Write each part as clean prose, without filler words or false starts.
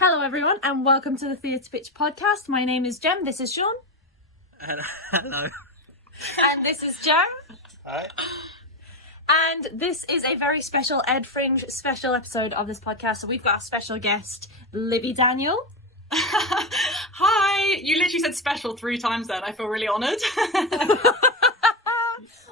Hello everyone and welcome to the Theatre Pitch podcast. My name is Jem, this is Sean. Hello. And this is Joe. Hi. And this is a very special Ed Fringe special episode of this podcast. So we've got our special guest, Libby Daniel. Hi! You literally said special 3 times then. I feel really honoured.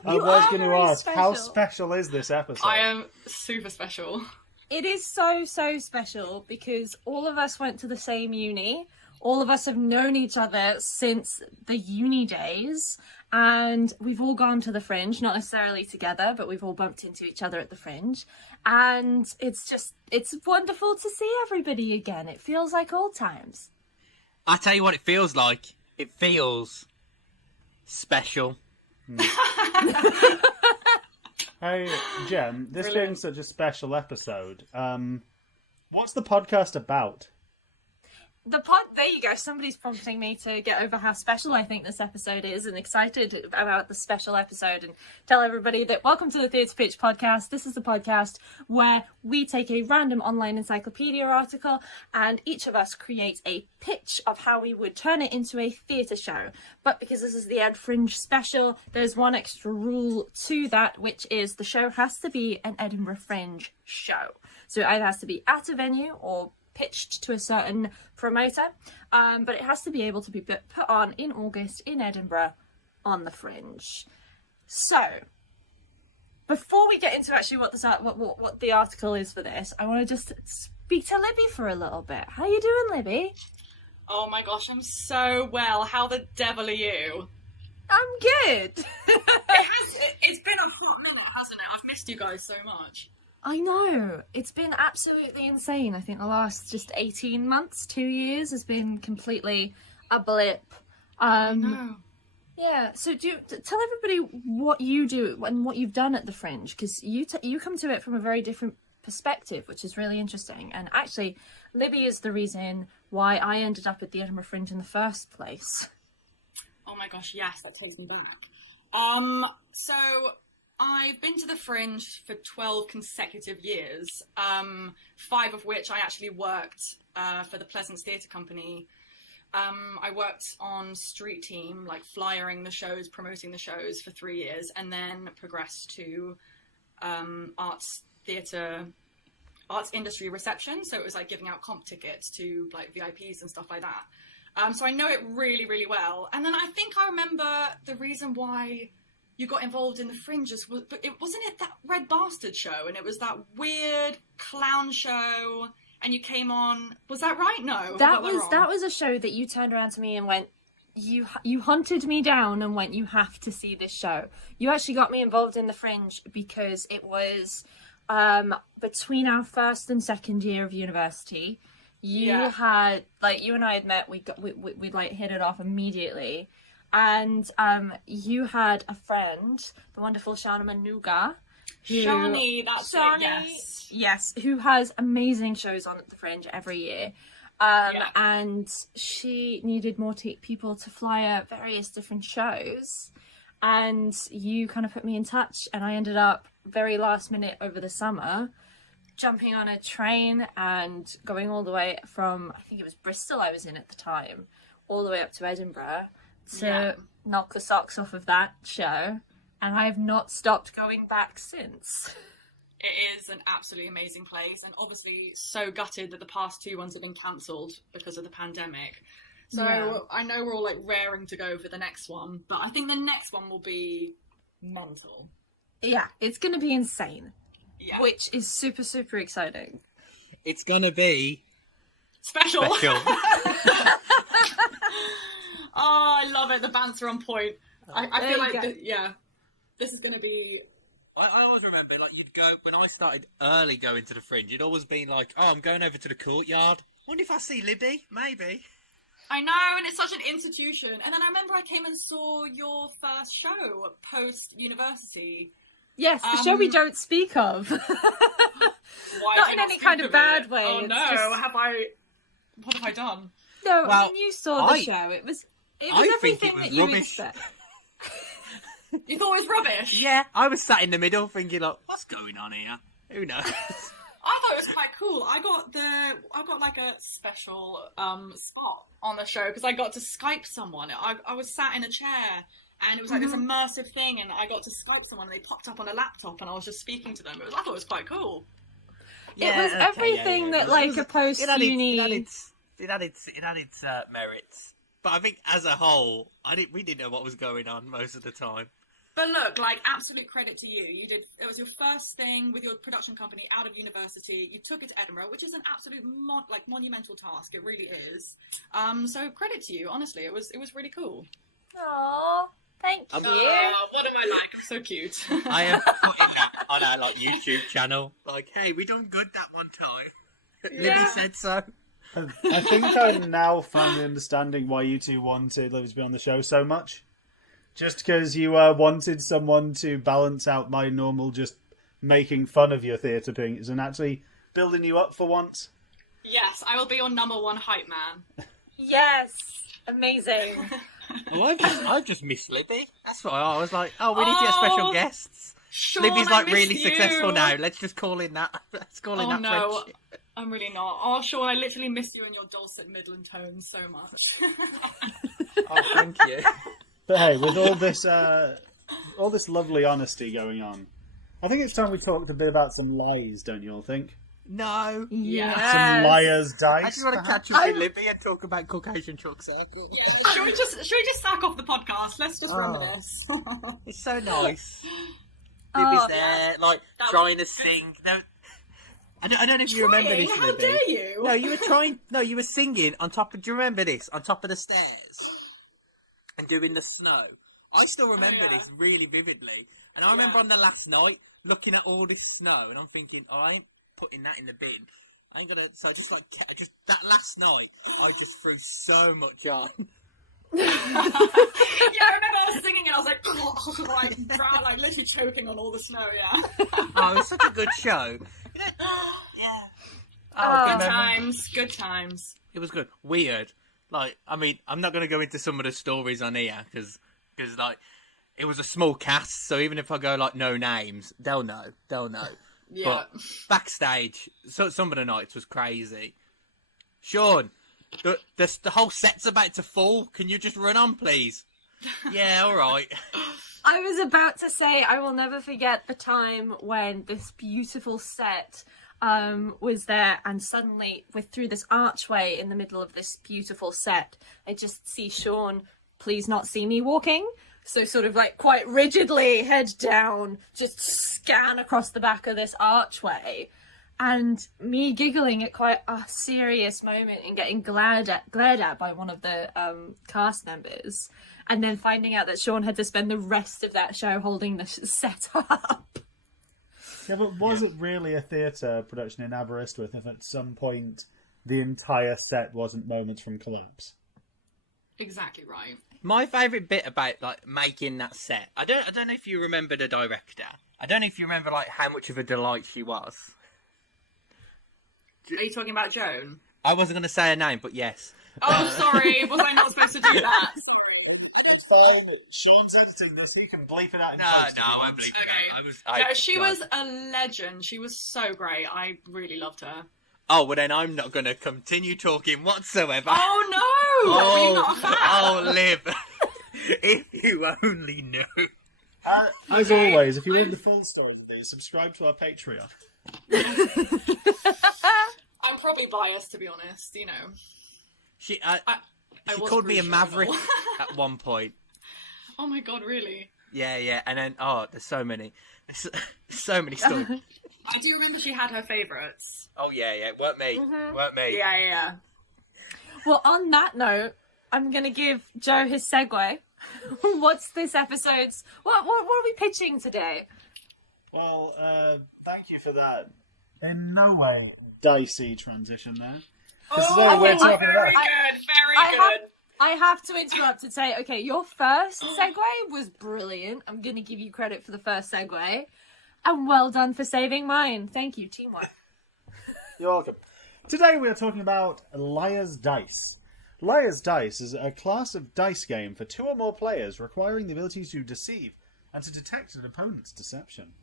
I was going to ask, how special is this episode? I am super special. It is so special because all of us went to the same uni. All of us have known each other since the uni days. And we've all gone to the Fringe, not necessarily together, but we've all bumped into each other at the Fringe. And it's wonderful to see everybody again. It feels like old times. I tell you what it feels like. It feels special. Hey, Jem, this Brilliant. being such a special episode, what's the podcast about? There you go. Somebody's prompting me to get over how special I think this episode is and excited about the special episode and tell everybody that welcome to the Theatre Pitch podcast. This is the podcast where we take a random online encyclopedia article and each of us create a pitch of how we would turn it into a theatre show. But because this is the Ed Fringe special, there's one extra rule to that, which is the show has to be an Edinburgh Fringe show. So it either has to be at a venue or pitched to a certain promoter, but it has to be able to be put on in August in Edinburgh on the Fringe. So, before we get into actually what the article is for this, I want to just speak to Libby for a little bit. How you doing, Libby? Oh my gosh, I'm so well. How the devil are you? I'm good. It's been a hot minute, hasn't it? I've missed you guys so much. I know. It's been absolutely insane. I think the last just 18 months, 2 years has been completely a blip. I know. Yeah, so tell everybody what you do and what you've done at the Fringe, because you come to it from a very different perspective, which is really interesting. And actually, Libby is the reason why I ended up at the Edinburgh Fringe in the first place. Oh my gosh, yes, that takes me back. So I've been to the Fringe for 12 consecutive years, 5 of which I actually worked for the Pleasance Theatre Company. I worked on street team, like flyering the shows, promoting the shows for 3 years, and then progressed to arts industry reception. So it was like giving out comp tickets to like VIPs and stuff like that. So I know it really, really well. And then I think I remember the reason why you got involved in the Fringes, but it wasn't it that Red Bastard show, and it was that weird clown show, and you came on. Was that right? No, that was a show that you turned around to me and went, you hunted me down and went, you have to see this show. You actually got me involved in the Fringe because it was between our first and second year of university. You had you and I had met. We like hit it off immediately. And you had a friend, the wonderful Shana Manuga. Shani, that's it, yes. Yes, who has amazing shows on at the Fringe every year. And she needed more people to fly at various different shows. And you kind of put me in touch, and I ended up very last minute over the summer jumping on a train and going all the way from, I think it was Bristol I was in at the time, all the way up to Edinburgh to knock the socks off of that show, and I've not stopped going back since. It is an absolutely amazing place, and obviously so gutted that the past 2 ones have been cancelled because of the pandemic. So I know we're all like raring to go for the next one, but I think the next one will be mental. Yeah, it's going to be insane. Yeah. Which is super, super exciting. It's going to be special. Oh, I love it. The banter on point. I feel like, this is going to be... I always remember, like, you'd go... When I started early going to the Fringe, you'd always been like, oh, I'm going over to the courtyard. Wonder if I see Libby? Maybe. I know, and it's such an institution. And then I remember I came and saw your first show post-university. Yes, the show we don't speak of. Why not in any kind of bad way. Oh, it's no. Just... What have I done? No, well, I mean, you saw the show. It was everything that you expect. You thought it was rubbish? Yeah, I was sat in the middle thinking, like, what's going on here? Who knows? I thought it was quite cool. I got like a special spot on the show because I got to Skype someone. I was sat in a chair and it was like this immersive thing, and I got to Skype someone and they popped up on a laptop and I was just speaking to them. I thought it was quite cool. It was everything that like a post uni. It had its merits, but I think as a whole, we didn't know what was going on most of the time. But look, like, absolute credit to you. It was your first thing with your production company out of university. You took it to Edinburgh, which is an absolute monumental task. It really is. So credit to you. Honestly, it was really cool. Aww, thank you. What am I like? I'm so cute. I am putting that on our YouTube channel. Like, hey, we done good that one time. Libby said so. I think I'm now finally understanding why you two wanted Libby to be on the show so much. Just because you wanted someone to balance out my normal just making fun of your theatre things and actually building you up for once. Yes, I will be your number one hype man. Yes, amazing. Oh, I've just missed Libby. That's what I was like. Oh, we need to get special guests. Sean, Libby's like really you. successful now. Let's just call in that. Let's call in that friendship. I'm really not. Oh, Sean, I literally miss you and your dulcet Midland tones so much. Oh, thank you. But hey, with all this lovely honesty going on, I think it's time we talked a bit about some lies, don't you all think? No. Yeah. Some liar's dice. I just want to catch up with Libby and talk about Caucasian Truck Circle. Yeah, should we just sack off the podcast? Let's just reminisce. It's so nice. Libby's there, like trying to sing. I don't know if you remember this, Libby. How dare you? No, you were trying. No, you were singing on top of. Do you remember this? On top of the stairs. And doing the snow. I still remember this really vividly. And I remember on the last night looking at all this snow and I'm thinking, oh, I ain't putting that in the bin. I ain't gonna. So I just that last night, I just threw so much on. Yeah, I remember I was singing and I was like, brown, like literally choking on all the snow. Yeah. Oh, it was such a good show. You know, yeah. Good times. Good times. It was good. Weird. Like, I mean, I'm not going to go into some of the stories on here because, like, it was a small cast. So even if I go like no names, they'll know. Yeah. But backstage, so some of the nights was crazy. Sean, the whole set's about to fall. Can you just run on, please? Yeah, all right. I was about to say I will never forget the time when this beautiful set was there, and suddenly through this archway in the middle of this beautiful set, I just see Sean, please not see me walking. So sort of like quite rigidly, head down, just scan across the back of this archway. And me giggling at quite a serious moment and getting glared at by one of the cast members. And then finding out that Sean had to spend the rest of that show holding the set up. Yeah, but was it really a theatre production in Aberystwyth if at some point the entire set wasn't moments from collapse? Exactly right. My favourite bit about like making that set, I don't know if you remember the director. I don't know if you remember like how much of a delight she was. Are you talking about Joan? I wasn't going to say her name, but yes. Oh, sorry. Was I not supposed to do that? Sorry. It's fine. Sean's editing this. He can bleep it out in post. No, I won't bleep it out. She was a legend. She was so great. I really loved her. Oh, well then I'm not going to continue talking whatsoever. Oh, no! Were you not a fan? Oh, Liv. If you only knew. As always, if you want the full stories of these, subscribe to our Patreon. I'm probably biased, to be honest, you know. She called me a maverick at one point. Oh my god, really? Yeah, and then, there's so many. There's so many stories. I do remember she had her favourites. Oh, yeah, it weren't me. Weren't me. Yeah. Well, on that note, I'm going to give Joe his segue. What's this episode's... What are we pitching today? Well, thank you for that. In no way dicey transition there. Very good. I have to interrupt and say, okay, your first segue was brilliant. I'm going to give you credit for the first segue. And well done for saving mine. Thank you, teamwork. You're welcome. Today we are talking about Liar's Dice. Liar's Dice is a class of dice game for 2 or more players requiring the ability to deceive and to detect an opponent's deception.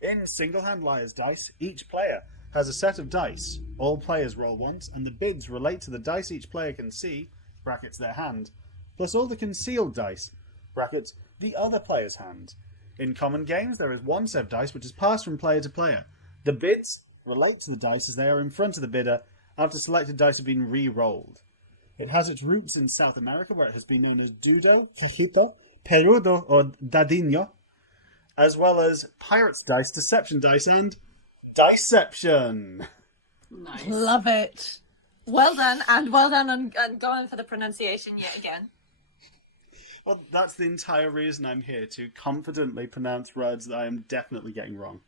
In single-hand Liar's Dice, each player has a set of dice. All players roll once, and the bids relate to the dice each player can see, brackets their hand, plus all the concealed dice, brackets the other player's hand. In common games, there is one set of dice which is passed from player to player. The bids relate to the dice as they are in front of the bidder after selected dice have been re-rolled. It has its roots in South America, where it has been known as Dudo, Cajito, Perudo, or Dadinho, as well as Pirates Dice, Deception Dice, and Diception. Nice. Love it. Well done, and well done on going for the pronunciation yet again. Well, that's the entire reason I'm here, to confidently pronounce words that I am definitely getting wrong.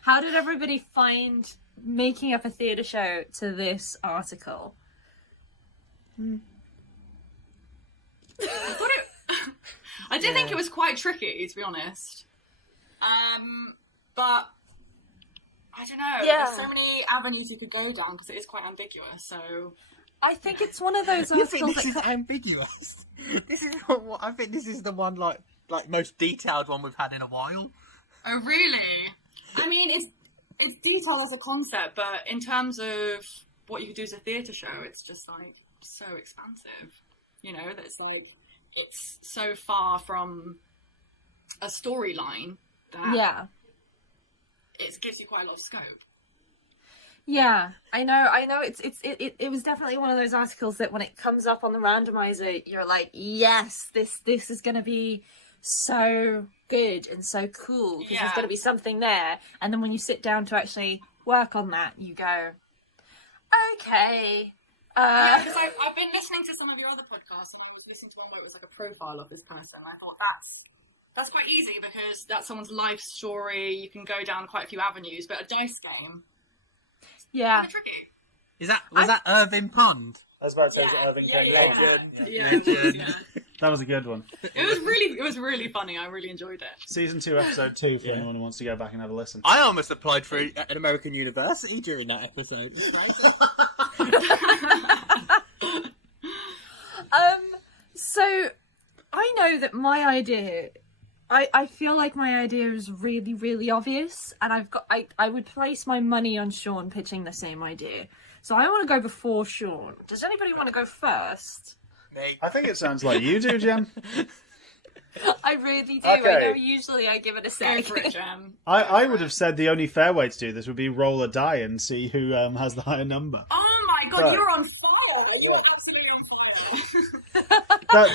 How did everybody find making up a theatre show to this article? I did think it was quite tricky, to be honest. But I don't know. Yeah. There's so many avenues you could go down because it is quite ambiguous. So I think it's one of those You articles think this is ambiguous? This is not what I think. This is the one like most detailed one we've had in a while. oh really? I mean, it's detailed as a concept, but in terms of what you could do as a theatre show, it's just like so expansive. You know, that's like it's so far from a storyline that Yeah. it gives you quite a lot of scope. Yeah, I know. It was definitely one of those articles that when it comes up on the randomizer, you're like, yes, this is going to be so good and so cool because there's Yeah. going to be something there. And then when you sit down to actually work on that, you go, okay. Yeah, because I've been listening to some of your other podcasts, and I was listening to one where it was like a profile of this person. I thought that's quite easy because that's someone's life story. You can go down quite a few avenues, but a dice game, Yeah. kind of tricky. Was that Irving Pond? I was about to say, was it Yeah, Irving yeah, Penn? yeah. Legend. Yeah. Yeah, it was, Legend. yeah. That was a good one. It was really funny. I really enjoyed it. Season 2, episode 2, for Yeah. anyone who wants to go back and have a listen. I almost applied for an American university during that episode. It was crazy. So I know that my idea, I feel like my idea is really, really obvious, and I would place my money on Sean pitching the same idea. So I want to go before Sean. Does anybody want to go first? Me. I think it sounds like you do, Jem. I really do. Okay. I know usually I give it a Go sec. for it, Jem. I would have said the only fair way to do this would be roll a die and see who has the higher number. Oh my god, But- you were on fire! You Yeah. were absolutely on fire.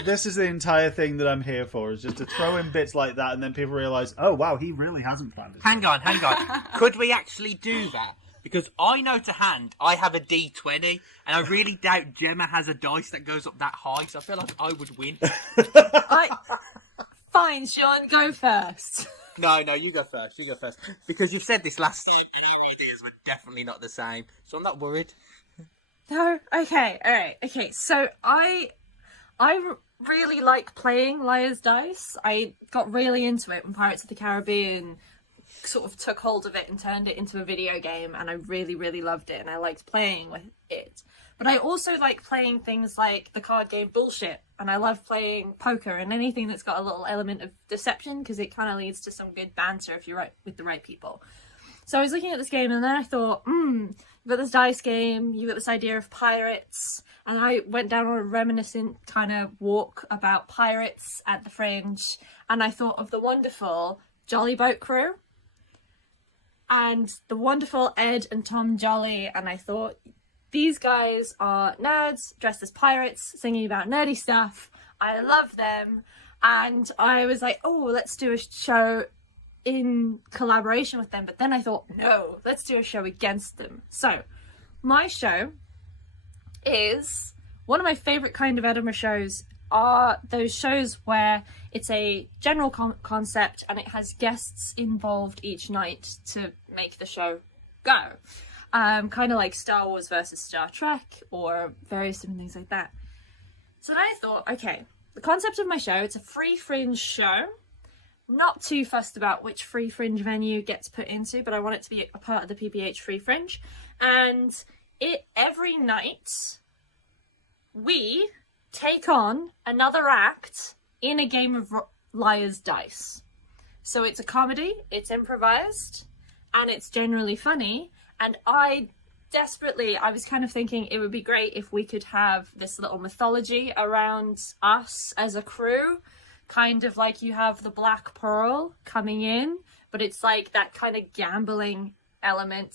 This is the entire thing that I'm here for, is just to throw in bits like that and then people realise, oh wow, he really hasn't planned it. Hang on. Could we actually do that? Because I know to hand I have a D20, and I really doubt Gemma has a dice that goes up that high, so I feel like I would win. Fine, Sean, go first. No, you go first. Because you've said this last time, and our ideas were definitely not the same, so I'm not worried. No? Okay, alright. Okay, so I really like playing Liar's Dice. I got really into it when Pirates of the Caribbean sort of took hold of it and turned it into a video game, and I really, really loved it, and I liked playing with it. But I also like playing things like the card game Bullshit, and I love playing poker and anything that's got a little element of deception, because it kind of leads to some good banter if you're right with the right people. So I was looking at this game, and then I thought, you've got this dice game, you've got this idea of pirates, and I went down on a reminiscent kind of walk about pirates at the Fringe, and I thought of the wonderful Jolly Boat Crew, and the wonderful Ed and Tom Jolly, and I thought, these guys are nerds dressed as pirates singing about nerdy stuff. I love them. And I was like, oh, let's do a show in collaboration with them. But then I thought, no, let's do a show against them. So my show is one of my favorite kind of Edinburgh shows are those shows where it's a general concept and it has guests involved each night to make the show go. Kind of like Star Wars versus Star Trek or various different things like that. So then I thought, okay, the concept of my show, it's a free fringe show. Not too fussed about which free fringe venue gets put into, but I want it to be a part of the PPH free fringe. And every night we take on another act in a game of Liar's Dice. So it's a comedy, it's improvised, and it's generally funny. And I was kind of thinking it would be great if we could have this little mythology around us as a crew, kind of like you have the Black Pearl coming in, but it's like that kind of gambling element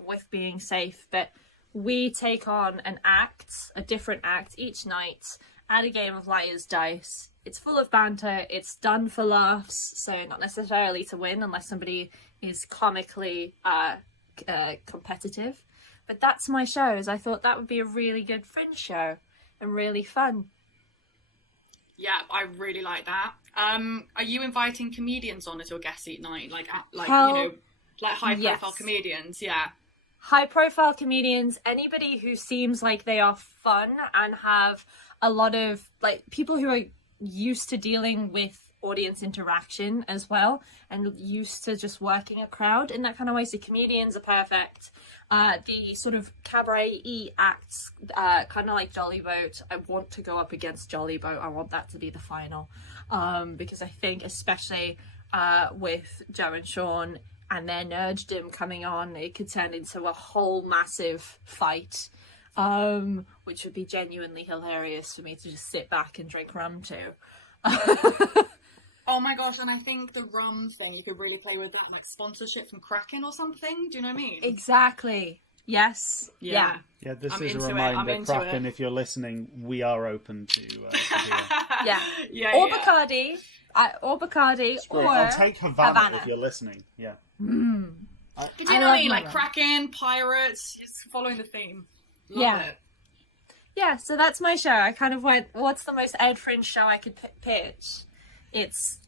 with being safe. But we take on a different act each night at a game of Liar's Dice. It's full of banter, it's done for laughs, so not necessarily to win unless somebody is comically competitive. But that's my show, as I thought that would be a really good Fringe show and really fun. Yeah, I really like that. Are you inviting comedians on as your guests each night? Like high-profile comedians? Yeah. High-profile comedians, anybody who seems like they are fun and have a lot of, like, people who are used to dealing with audience interaction as well, and used to just working a crowd in that kind of way. So comedians are perfect. The sort of cabaret-y acts, kind of like Jolly Boat. I want to go up against Jolly Boat. I want that to be the final, because I think especially with Joe and Sean and their nerddom coming on, it could turn into a whole massive fight, which would be genuinely hilarious for me to just sit back and drink rum to. Oh my gosh, and I think the rum thing, you could really play with that, like sponsorship from Kraken or something. Do you know what I mean? Exactly. Yes. Yeah. Yeah, this I'm is a into it. reminder, I'm into Kraken, it. if you're listening, we are open to deal. Yeah. Or Bacardi. Or Bacardi. Screw it, Or I'll take Havana, Havana if you're listening. Yeah. But you know what I I love mean? Like rum. Kraken, pirates, just following the theme. Love Yeah. it. Yeah, so that's my show. I kind of went, what's the most Ed Fringe show I could pitch? It's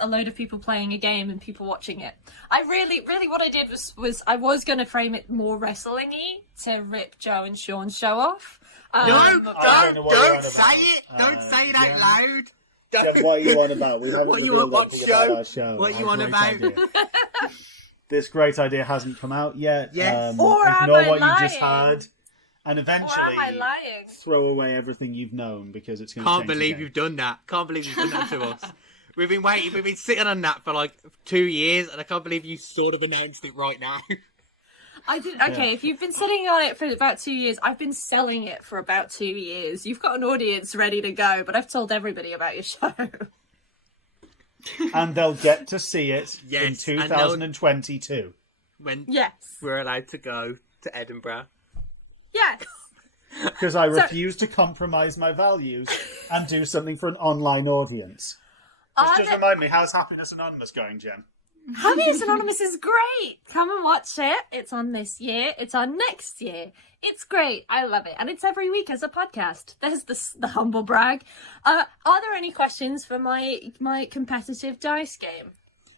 a load of people playing a game and people watching it. I really what I did was I was going to frame it more wrestling-y to rip Joe and Sean's show off. don't say it. Don't say it out loud. Jim, what are you on about? We haven't revealed anything about our show. What you on Great about? idea. This great idea hasn't come out yet. Yes. Or am ignore I what lying? you just heard, and eventually Or am I lying? throw away everything you've known because it's going to Can't change believe again. you've done that. Can't believe you've done that to us. We've been waiting. We've been sitting on that for like 2 years, and I can't believe you sort of announced it right now. I did. Okay, if you've been sitting on it for about 2 years, I've been selling it for about 2 years. You've got an audience ready to go, but I've told everybody about your show. And they'll get to see it in Yes, and 2022. When Yes. we're allowed to go to Edinburgh. Yes. Because I refuse to compromise my values and do something for an online audience. Which does remind me, how's Happiness Anonymous going, Jem? Happiness Anonymous is great. Come and watch it. It's on this year. It's on next year. It's great. I love it. And it's every week as a podcast. There's the humble brag. Are there any questions for my competitive dice game?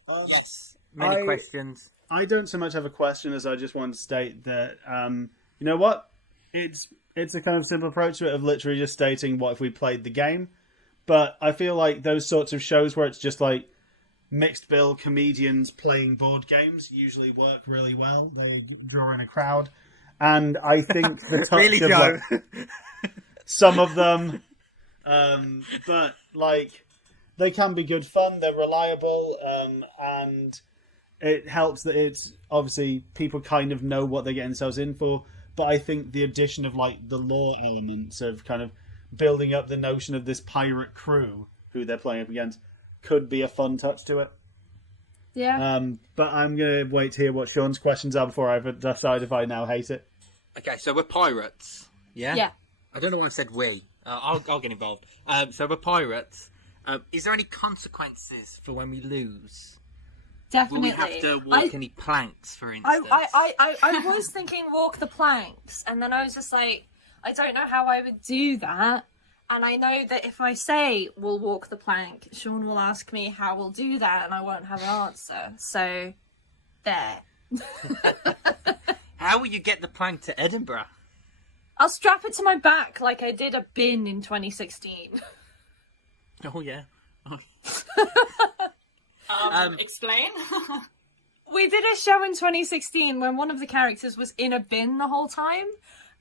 Yes. Many questions. I don't so much have a question as I just want to state that, you know what? It's a kind of simple approach to it of literally just stating what if we played the game. But I feel like those sorts of shows where it's just like mixed bill comedians playing board games usually work really well. They draw in a crowd. And I think the touch Really, of Joe? like, some of them, but like they can be good fun. They're reliable, and it helps that it's obviously people kind of know what they're getting themselves in for. But I think the addition of like the lore elements of kind of building up the notion of this pirate crew who they're playing up against could be a fun touch to it. Yeah. But I'm going to wait to hear what Sean's questions are before I decide if I now hate it. Okay, so we're pirates. Yeah? Yeah. I don't know why I said we. I'll get involved. So we're pirates. Is there any consequences for when we lose? Definitely. Will we have to walk any planks, for instance? I was thinking walk the planks, and then I was just like, I don't know how I would do that. And I know that if I say we'll walk the plank, Sean will ask me how we'll do that, and I won't have an answer. So, there. How will you get the plank to Edinburgh? I'll strap it to my back like I did a bin in 2016. Oh, yeah. Oh, Explain. We did a show in 2016 when one of the characters was in a bin the whole time.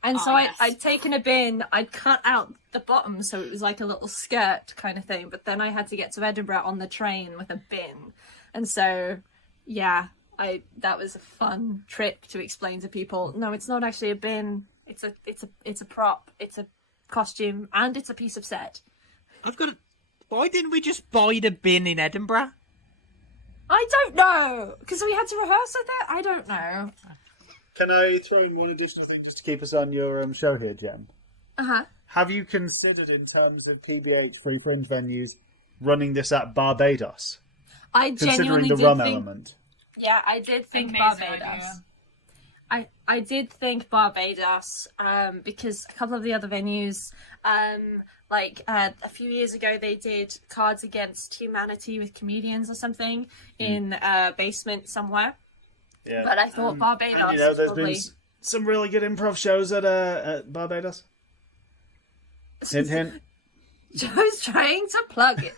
And so yes. I'd taken a bin, I'd cut out the bottom so it was like a little skirt kind of thing. But then I had to get to Edinburgh on the train with a bin. And so, yeah, that was a fun trick to explain to people. No, it's not actually a bin. It's a prop. It's a costume, and it's a piece of set. Why didn't we just buy the bin in Edinburgh? I don't know, because we had to rehearse with it. I don't know. Can I throw in one additional thing just to keep us on your show here, Jem? Uh-huh. Have you considered, in terms of PBH free fringe venues, running this at Barbados? I Considering genuinely the did rum think, element. Yeah, I did think Amazing Barbados. idea. I did think Barbados, because a couple of the other venues, a few years ago, they did Cards Against Humanity with comedians or something in a basement somewhere. Yeah. But I thought Barbados. And was there's probably... been some really good improv shows at Barbados. Hint, hint. Joe's trying to plug it.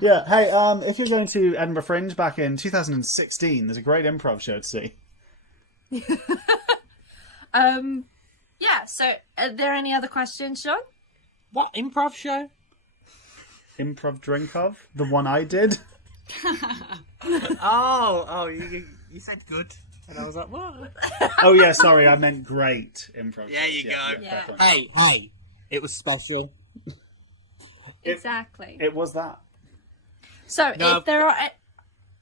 Yeah. Hey, if you're going to Edinburgh Fringe back in 2016, there's a great improv show to see. Yeah, so are there any other questions, Sean? What improv show? Improv Drink of? The one I did? You said good. And I was like, what? Oh, yeah, sorry, I meant great improv There shows. you Yeah, go. fair point. Hey, it was special. Exactly. It was that. So No, if there are...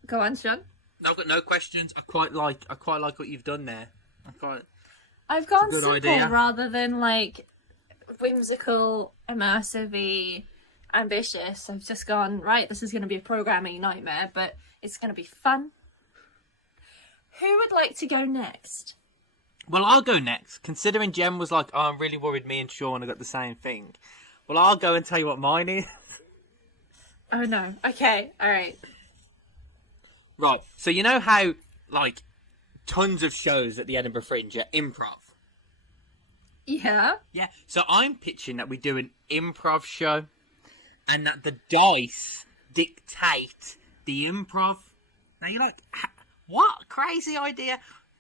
Go on, Sean. No, I've got no questions. I quite like what you've done there. I've gone good simple idea. rather than whimsical, immersive-y, ambitious. I've just gone, right, this is going to be a programming nightmare, but it's going to be fun. Who would like to go next? Well, I'll go next. Considering Jem was like, oh, I'm really worried me and Sean have got the same thing. Well, I'll go and tell you what mine is. Oh, no. Okay. All right. Right. So you know how, tons of shows at the Edinburgh Fringe are improv? Yeah. Yeah. So I'm pitching that we do an improv show and that the dice dictate the improv. Now you're like, what? Crazy idea.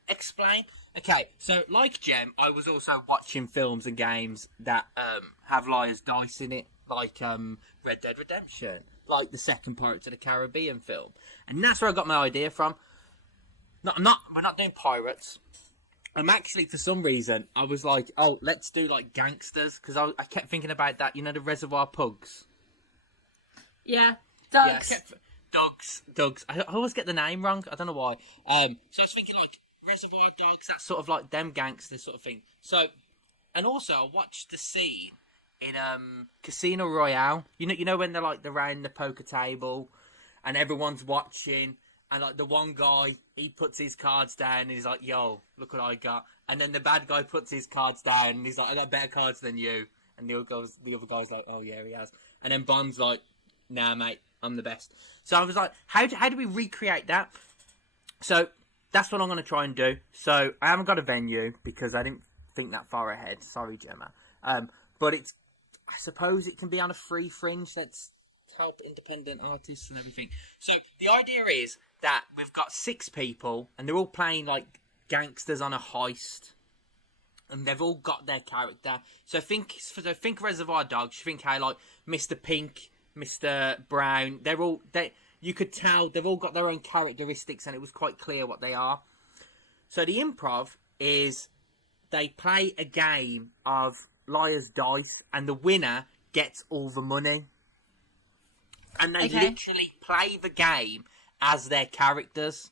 Explain. Okay, so like Jem, I was also watching films and games that have liar's dice in it, like Red Dead Redemption, like the second Pirates of the Caribbean film, and that's where I got my idea from. We're not doing pirates. I'm actually, for some reason, I was like, oh, let's do gangsters, because I kept thinking about that. You know, the Reservoir Pugs. Yeah. Dogs. Yeah, Dogs. I always get the name wrong. I don't know why. So I was thinking Reservoir Dogs, that sort of them gangsters sort of thing. So, and also I watched the scene in Casino Royale. You know when they're around the poker table and everyone's watching, and the one guy, he puts his cards down and he's like, yo, look what I got. And then the bad guy puts his cards down and he's like, I got better cards than you. And the other guy's like, oh yeah, he has. And then Bond's like, nah mate, I'm the best. So I was like, how do we recreate that? So that's what I'm going to try and do. So I haven't got a venue because I didn't think that far ahead. Sorry, Gemma. But I suppose it can be on a free fringe. Let's help independent artists and everything. So the idea is that we've got 6 people and they're all playing gangsters on a heist. And they've all got their character. So think Reservoir Dogs. You think how Mr. Pink, Mr. Brown, you could tell they've all got their own characteristics and it was quite clear what they are. So the improv is they play a game of liar's dice and the winner gets all the money. And they literally play the game as their characters.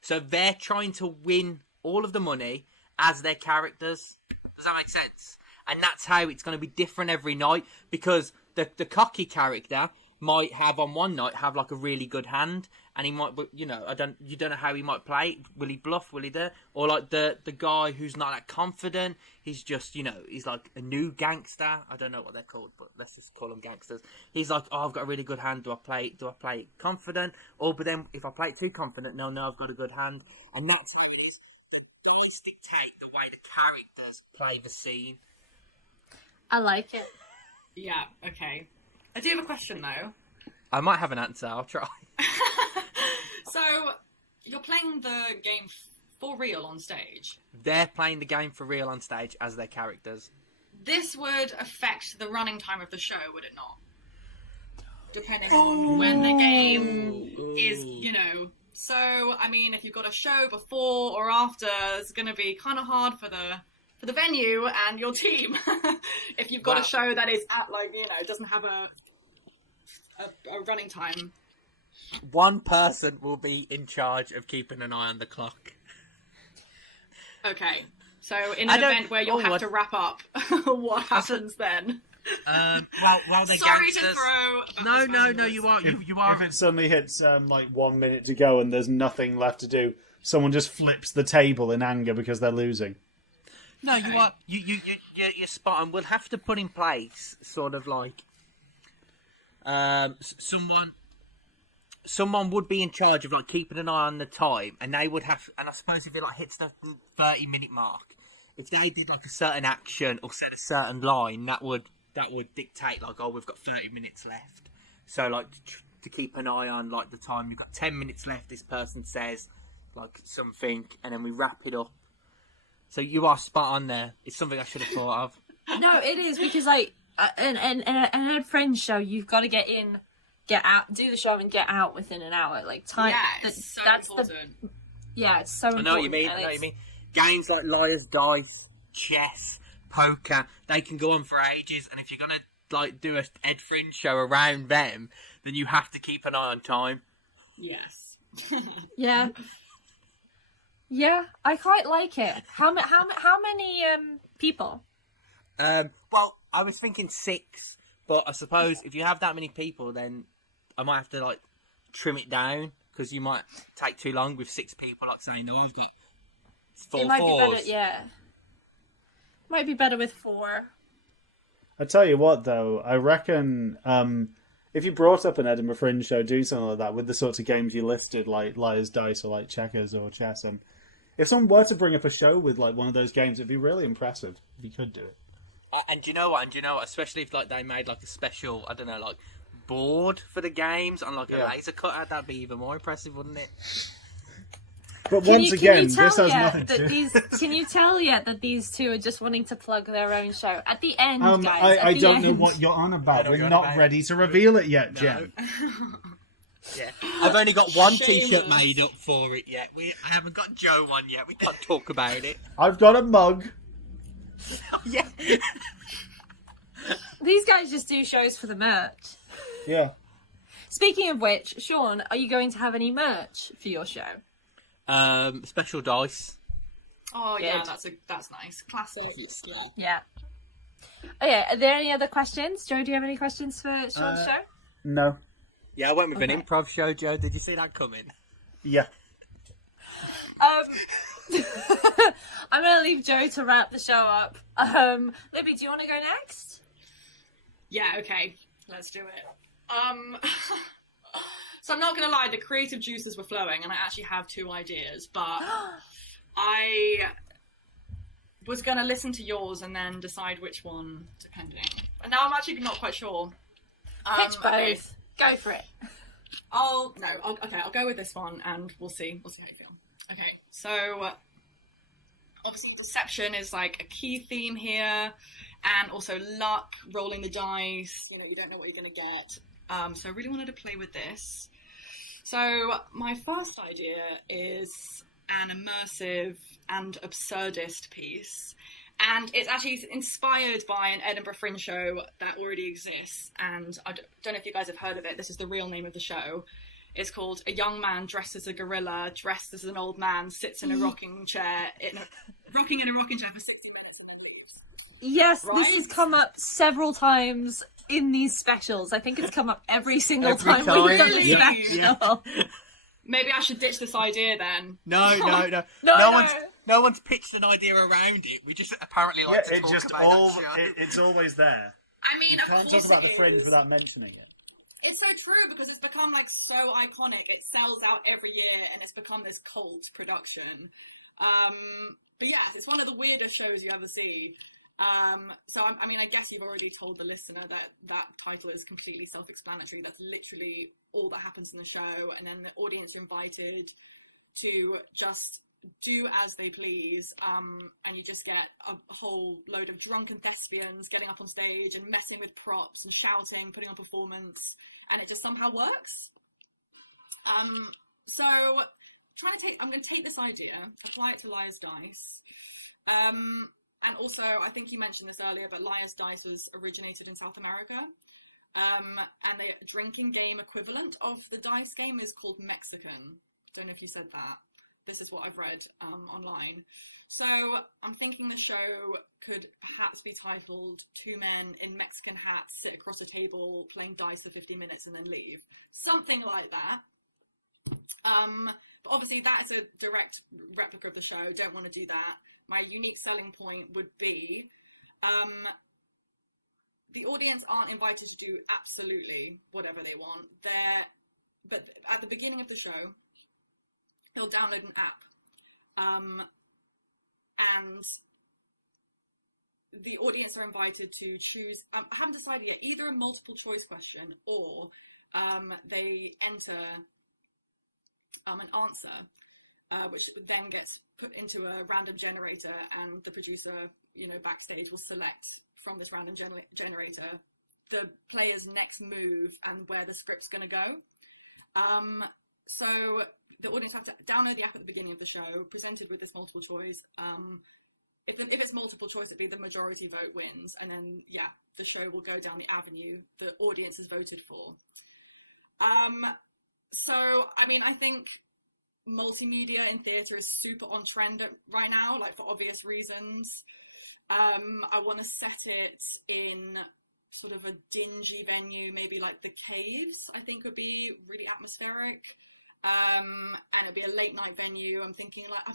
So they're trying to win all of the money as their characters. Does that make sense? And that's how it's going to be different every night, because the cocky character might have on one night have a really good hand, and he might, you don't know how he might play. Will he bluff? Will he do? Or the guy who's not that confident, he's just, he's a new gangster. I don't know what they're called, but let's just call them gangsters. He's like, oh, I've got a really good hand. Do I play it confident? But then if I play it too confident, no, I've got a good hand. And that's how it is. The dice dictate the way the characters play the scene. I like it. Yeah, okay. I do have a question, though. I might have an answer. I'll try. So, you're playing the game for real on stage? They're playing the game for real on stage as their characters. This would affect the running time of the show, would it not? Depending on when the game is, So, I mean, if you've got a show before or after, it's going to be kind of hard for the venue and your team. If you've got a show that is at, like, you know, doesn't have a running time. One person will be in charge of keeping an eye on the clock. Okay. So, in an event where you'll have to wrap up, what happens then? Well, they're Sorry gangsters. to throw. No. You are. If it suddenly hits like 1 minute to go and there's nothing left to do, someone just flips the table in anger because they're losing. No, okay. You are. You're spot on. We'll have to put in place sort of like someone would be in charge of like keeping an eye on the time, and they would have. And I suppose if it like hits the 30-minute mark, if they did like a certain action or said a certain line, that would dictate like, oh, we've got 30 minutes left. So like to keep an eye on like the time, you've got 10 minutes left. This person says like something, and then we wrap it up. So you are spot on there. It's something I should have thought of. No, it is, because like an Ed Friends show, you've got to get in, get out, do the show and get out within an hour. Like time. Yeah, it's so important. It's so important. I know what you mean. Games like Liar's Dice, chess, poker, they can go on for ages, and if you're gonna like do a Ed Fringe show around them, then you have to keep an eye on time. Yes. Yeah. Yeah, I quite like it. How many people? Well, I was thinking 6, but I suppose if you have that many people, then I might have to like trim it down, because you might take too long with 6 people. Like saying, no, I've got 4 It might fours. be better. Yeah, might be better with 4. I tell you what, though, I reckon if you brought up an Edinburgh Fringe show, do something like that with the sorts of games you listed, like Liar's Dice or like checkers or chess. If someone were to bring up a show with like one of those games, it'd be really impressive if you could do it. And do you know what? Especially if like they made like a special, I don't know, like board for the games and like a laser cutter, that'd be even more impressive, wouldn't it? But once again, this has nothing to do. Can you tell yet that these two are just wanting to plug their own show at the end, guys? I don't know what you're on about. We're not ready to reveal it yet, Jen. Yeah, I've only got one Shameless. T-shirt made up for it yet. I haven't got Joe one yet. We can't talk about it. I've got a mug. Yeah. These guys just do shows for the merch. Yeah. Speaking of which, Sean, are you going to have any merch for your show? Special dice. Oh yeah, Good. that's nice. Classic. Obviously. Yeah. Yeah. Oh yeah. Are there any other questions, Joe? Do you have any questions for Sean's show? No. Yeah, I went with an Okay. improv show, Joe. Did you see that coming? Yeah. I'm gonna leave Joe to wrap the show up. Libby, do you want to go next? Yeah, okay. Let's do it. So I'm not gonna lie, the creative juices were flowing and I actually have 2 ideas, but I was gonna listen to yours and then decide which one, depending. And now I'm actually not quite sure. Pitch both. Okay. Go for it. I'll go with this one and we'll see how you feel. Okay, so obviously deception is like a key theme here, and also luck, rolling the dice, you know, you don't know what you're gonna get. So I really wanted to play with this. So my first idea is an immersive and absurdist piece. And it's actually inspired by an Edinburgh Fringe show that already exists. And I don't know if you guys have heard of it. This is the real name of the show. It's called A Young Man Dressed as a Gorilla, Dressed as an Old Man, Sits in a Rocking Chair, rocking in a rocking chair for 60 minutes and then leaves. Yes, Right? this has come up several times in these specials. I think it's come up every single time we've done a Really? special. Yeah. Maybe I should ditch this idea then. No. No one's pitched an idea around it. We just apparently like to talk about that show. It's always there. I mean, You of can't course talk about it the Fringe is. without mentioning it. It's so true because it's become like so iconic. It sells out every year and it's become this cult production. But yeah, it's one of the weirdest shows you ever see. So I mean, I guess you've already told the listener that that title is completely self-explanatory. That's literally all that happens in the show. And then the audience are invited to just do as they please. And you just get a whole load of drunken thespians getting up on stage and messing with props and shouting, putting on performance. And it just somehow works. I'm going to take this idea, apply it to Liar's Dice. And also, I think you mentioned this earlier, but Liar's Dice was originated in South America. And the drinking game equivalent of the dice game is called Mexican. Don't know if you said that. This is what I've read online. So I'm thinking the show could perhaps be titled Two Men in Mexican Hats Sit Across a Table Playing Dice for 50 minutes and then leave. Something like that. But obviously that is a direct replica of the show. Don't want to do that. My unique selling point would be the audience aren't invited to do absolutely whatever they want. But at the beginning of the show, they'll download an app. And the audience are invited to choose, I haven't decided yet, either a multiple choice question or they enter an answer, which then gets put into a random generator, and the producer, backstage will select from this random generator the player's next move and where the script's going to go. So the audience have to download the app at the beginning of the show, presented with this multiple choice. If it's multiple choice, it'd be the majority vote wins, and then the show will go down the avenue the audience has voted for. So I think multimedia in theatre is super on trend right now, like for obvious reasons. I want to set it in sort of a dingy venue, maybe like the Caves, I think would be really atmospheric. And it'd be a late night venue. I'm thinking like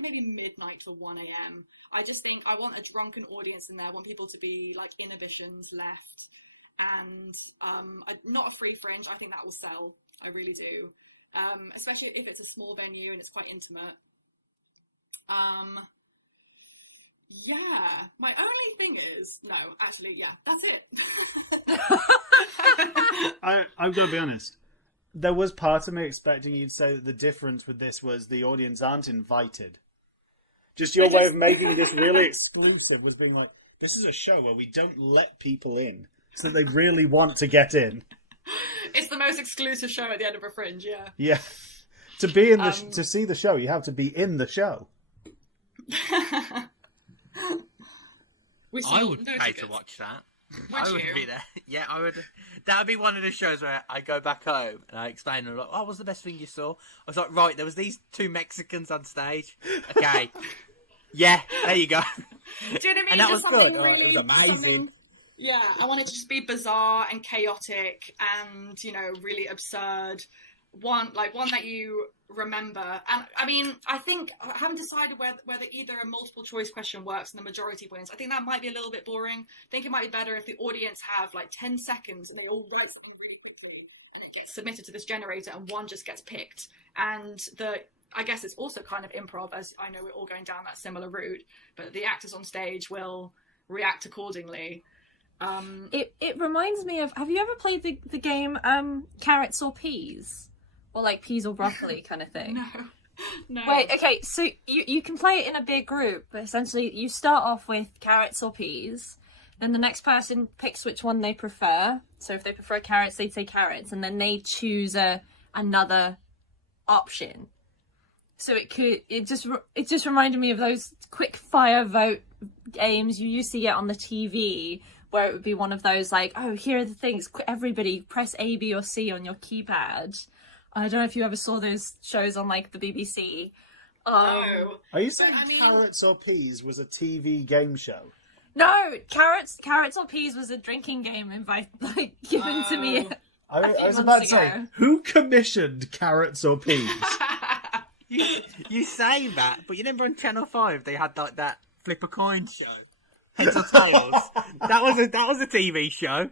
maybe midnight to 1 a.m. I just think I want a drunken audience in there. I want people to be like inhibitions left, and not a free fringe. I think that will sell. I really do. Especially if it's a small venue and it's quite intimate. My only thing is, that's it. I've got to be honest. There was part of me expecting you to say that the difference with this was the audience aren't invited. Just your way of making this really exclusive was being like, this is a show where we don't let people in, so that they really want to get in. It's the most exclusive show at the Edinburgh Fringe, yeah. Yeah. To be in the to see the show, you have to be in the show. I would pay to watch that. I would be there. Yeah, I would. That would be one of the shows where I go back home and I explain, and I'm like, "Oh, what was the best thing you saw?" I was like, "Right, there was these two Mexicans on stage." Okay, yeah, there you go. Do you know what I mean? And that just was something good. Really, it was amazing. I want it to just be bizarre and chaotic and really absurd. One that you remember. And I think I haven't decided whether either a multiple choice question works and the majority wins. I think that might be a little bit boring. I think it might be better if the audience have like 10 seconds and they all write something really quickly and it gets submitted to this generator and one just gets picked. And I guess it's also kind of improv, as I know we're all going down that similar route, but the actors on stage will react accordingly. It reminds me of, have you ever played the game Carrots or Peas? Or like peas or broccoli kind of thing? No. Wait, okay, so you can play it in a big group, but essentially you start off with carrots or peas, then the next person picks which one they prefer. So if they prefer carrots, they'd say carrots, and then they choose another option. So it just reminded me of those quick fire vote games you used to get on the TV, where it would be one of those like, oh, here are the things, everybody press A, B or C on your keypad. I don't know if you ever saw those shows on like the BBC. No. Are you saying Carrots or Peas was a TV game show? No, Carrots or Peas was a drinking game given to me I was about to say, who commissioned Carrots or Peas? You say that, but you remember on Channel 5 they had like that flip a coin show, Heads or Tails. that was a TV show.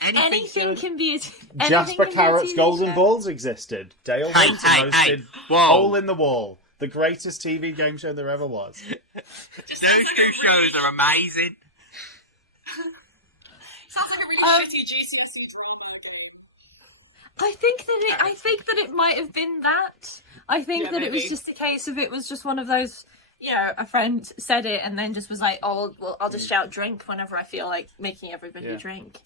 Anything can be a Jasper Carrot's Golden Balls existed. Dale Winton hosted Hole in the Wall, the greatest TV game show there ever was. Those two shows are amazing. Sounds like a really shitty GCSE drama game. I think that it might have been that. I think that maybe. It was just a case of it was just one of those, a friend said it and then just was like, oh, well, I'll just shout drink whenever I feel like making everybody drink.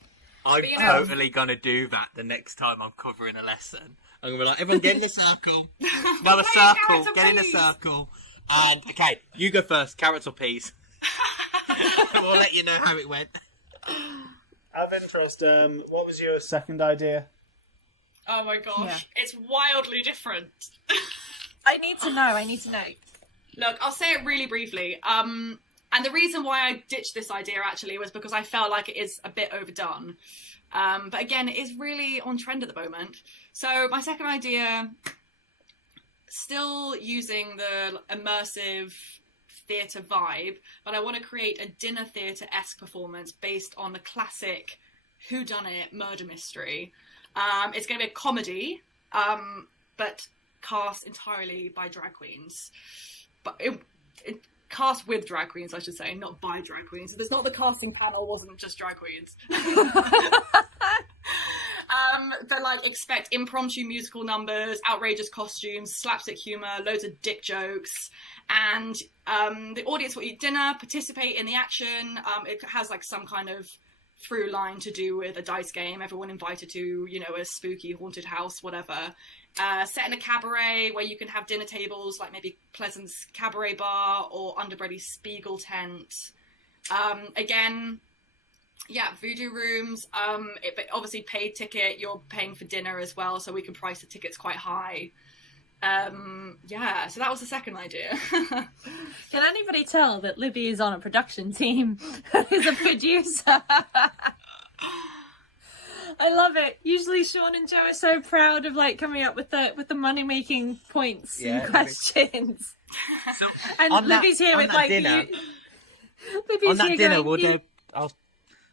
I'm totally going to do that the next time I'm covering a lesson. I'm going to be like, everyone get in the circle. Another Please, circle. carrots and Get in the peas. circle. And, okay, you go first. Carrots or peas? We'll let you know how it went. Out of interest, what was your second idea? Oh my gosh, it's wildly different. I need to know. Look, I'll say it really briefly. And the reason why I ditched this idea actually was because I felt like it is a bit overdone. But again, it is really on trend at the moment. So my second idea, still using the immersive theatre vibe, but I want to create a dinner theatre-esque performance based on the classic whodunit murder mystery. It's going to be a comedy, but cast entirely by drag queens. But it cast with drag queens, I should say, not by drag queens. There's not the casting panel wasn't just drag queens. But like expect impromptu musical numbers, outrageous costumes, slapstick humour, loads of dick jokes, and the audience will eat dinner, participate in the action. It has like some kind of through line to do with a dice game, everyone invited to, you know, a spooky haunted house, whatever. Set in a cabaret where you can have dinner tables, like maybe Pleasant's Cabaret Bar or Underbready Spiegel Tent. Again, yeah, voodoo rooms. But obviously paid ticket, you're paying for dinner as well, so we can price the tickets quite high. Yeah, so that was the second idea. Can anybody tell that Libby is on a production team? Is a producer. I love it. Usually Sean and Joe are so proud of like coming up with the money making points and questions. So and on Libby's that, here on with that like dinner, Libby's on that here dinner, going, will there?